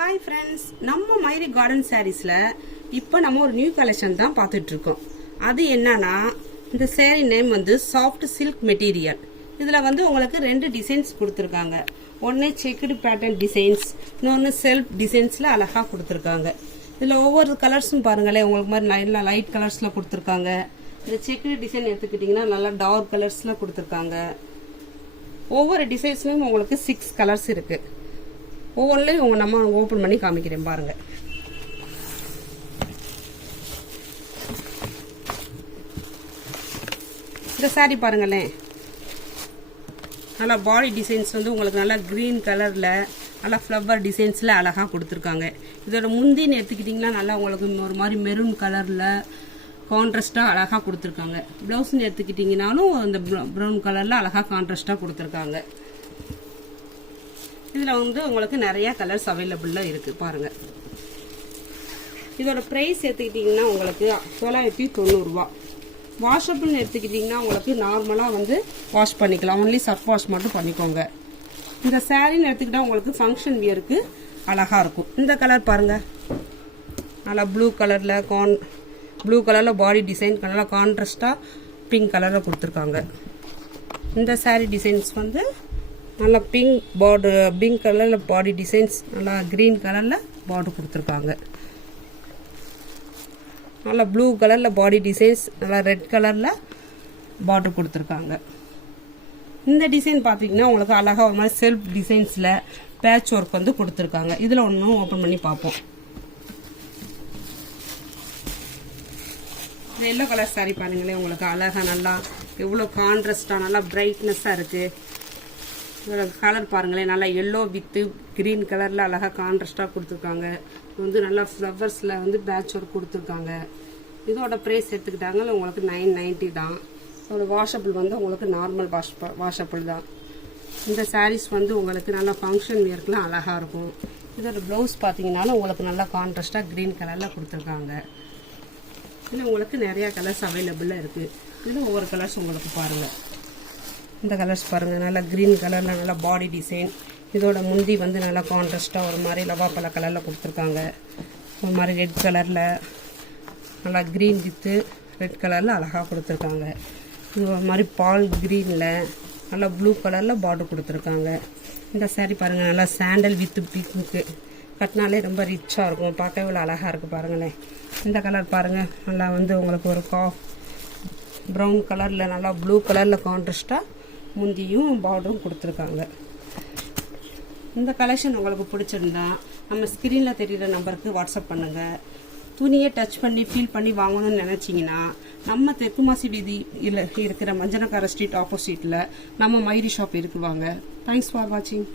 Hi friends, நம்ம miry garden சாரீஸ்ல இப்போ நம்ம ஒரு நியூ கலெக்ஷன் தான் பார்த்துட்டு இருக்கோம். அது என்னன்னா இந்த saree நேம் வந்து சாஃப்ட் சில்க் மெட்டீரியல். இதுல வந்து உங்களுக்கு ரெண்டு டிசைன்ஸ் கொடுத்திருக்காங்க. ஒன்னு செக்குடு பேட்டர்ன் டிசைன்ஸ், இன்னொன்னு செல்ஃப் டிசைன்ஸ்ல அழகா கொடுத்திருக்காங்க. இதுல ஒவ்வொரு கலர்ஸும் பாருங்களேன், உங்களுக்கு மாதிரி நல்லா லைட் கலர்ஸ்ல கொடுத்திருக்காங்க. இந்த செக்குடு டிசைன் எடுத்துக்கிட்டீங்கன்னா நல்லா டார்க் கலர்ஸ்ல கொடுத்திருக்காங்க. ஒவ்வொரு டிசைன்ஸ்லயும் உங்களுக்கு 6 கலர்ஸ் இருக்கு. ஒவ்வொன்றையும் நம்ம ஓப்பன் பண்ணி காமிக்கிறேன் பாருங்க. இந்த சாரி பாருங்களேன், நல்லா பாடி டிசைன்ஸ் வந்து உங்களுக்கு நல்லா கிரீன் கலர்ல நல்லா ஃப்ளவர் டிசைன்ஸ்ல அழகா கொடுத்துருக்காங்க. இதோட முந்தின்னு எடுத்துக்கிட்டிங்கன்னா நல்லா உங்களுக்கு ஒரு மாதிரி மெரூன் கலர்ல கான்ட்ராஸ்டா அழகா கொடுத்துருக்காங்க. பிளவுஸ்ன்னு எடுத்துக்கிட்டிங்கனாலும் இந்த ப்ரௌன் கலர்ல அழகா கான்ட்ராஸ்டா கொடுத்துருக்காங்க. இதுல வந்து உங்களுக்கு நிறைய கலர்ஸ் அவைலபிளா இருக்கு பாருங்க. இதோட பிரைஸ் எடுத்துக்கிட்டீங்கன்னா உங்களுக்கு 990 ரூபாய். வாஷபிள் எடுத்துக்கிட்டீங்கன்னா உங்களுக்கு நார்மலா வந்து வாஷ் பண்ணிக்கலாம், ஒன்லி சர்ஃப் வாஷ் மட்டும் பண்ணிக்கோங்க. இந்த சாரின்னு எடுத்துக்கிட்டா உங்களுக்கு ஃபங்க்ஷன் வியருக்கு அழகா இருக்கும். இந்த கலர் பாருங்க, நல்லா ப்ளூ கலர்ல பாடி டிசைன் நல்லா கான்ட்ராஸ்டா பிங்க் கலர்ல கொடுத்துருக்காங்க. இந்த சாரி டிசைன்ஸ் வந்து நல்லா பிங்க் கலர்ல பாடி டிசைன்ஸ், நல்லா கிரீன் கலர்ல பார்டர் கொடுத்துருக்காங்க. நல்லா ப்ளூ கலர்ல பாடி டிசைன்ஸ், நல்லா ரெட் கலர்ல பார்டர் கொடுத்துருக்காங்க. இந்த டிசைன் பார்த்தீங்கன்னா உங்களுக்கு அழகா ஒரு மாதிரி செல்ஃப் டிசைன்ஸ்ல பேட்ச் ஒர்க் வந்து கொடுத்துருக்காங்க. இதுல ஒன்றும் ஓப்பன் பண்ணி பார்ப்போம். எல்லோ கலர் சாரி பாருங்களேன், உங்களுக்கு அழகா நல்லா எவ்வளோ கான்ட்ராஸ்டா நல்லா பிரைட்னஸா இருக்கு. கலர் பாருங்களேன், நல்லா எல்லோ வித் கிரீன் கலர்ல அழகா கான்ட்ராஸ்டா கொடுத்துருக்காங்க. இது வந்து நல்லா ஃப்ளவர்ஸ்ல வந்து பேட்ச் ஒர்க் கொடுத்துருக்காங்க. இதோட பிரைஸ் எடுத்துக்கிட்டாங்க உங்களுக்கு 990 தான். இதோட வாஷபிள் வந்து உங்களுக்கு நார்மல் வாஷபிள் தான். இந்த சாரீஸ் வந்து உங்களுக்கு நல்லா ஃபங்க்ஷன் வியர்க்குலாம் அழகா இருக்கும். இதோட பிளவுஸ் பார்த்தீங்கன்னாலும் உங்களுக்கு நல்லா கான்ட்ராஸ்டா கிரீன் கலர்ல கொடுத்துருக்காங்க. இதில் உங்களுக்கு நிறைய கலர்ஸ் அவைலபிளா இருக்கு. இதில் ஒவ்வொரு கலர்ஸ் உங்களுக்கு பாருங்க. இந்த கலர்ஸ் பாருங்க, நல்லா கிரீன் கலர்ல நல்லா பாடி டிசைன். இதோட முந்தி வந்து நல்லா கான்ட்ராஸ்டா ஒரு மாதிரி லவாப்பழ கலர்ல கொடுத்துருக்காங்க. ஒரு மாதிரி ரெட் கலர்ல நல்லா கிரீன் வித்து ரெட் கலர்ல அழகா கொடுத்துருக்காங்க. இது ஒரு மாதிரி பால் கிரீன்ல நல்லா ப்ளூ கலர்ல பார்டர் கொடுத்துருக்காங்க. இந்த சாரி பாருங்க, நல்லா சாண்டல் வித் பிங்க்கு கட்டினாலே ரொம்ப ரிச்சா இருக்கும், பார்க்கவே இவ்வளோ அழகா இருக்கு பாருங்களேன். இந்த கலர் பாருங்க, நல்லா வந்து உங்களுக்கு ஒரு ப்ரௌன் கலர்ல நல்லா ப்ளூ கலர்ல கான்ட்ராஸ்டா முந்தியும் பார்டரும் கொடுத்துருக்காங்க. இந்த கலெக்ஷன் உங்களுக்கு பிடிச்சிருந்தா நம்ம ஸ்கிரீன்ல தெரியுற நம்பருக்கு வாட்ஸ்அப் பண்ணுங்க. துணியை டச் பண்ணி ஃபீல் பண்ணி வாங்கணும்னு நினைச்சீங்கன்னா நம்ம தெற்குமாசி வீதியில் இருக்கிற மஞ்சனக்கார ஸ்ட்ரீட் ஆப்போசிட்ல நம்ம மைரி ஷாப் இருக்குவாங்க. தேங்க்ஸ் ஃபார் வாட்சிங்.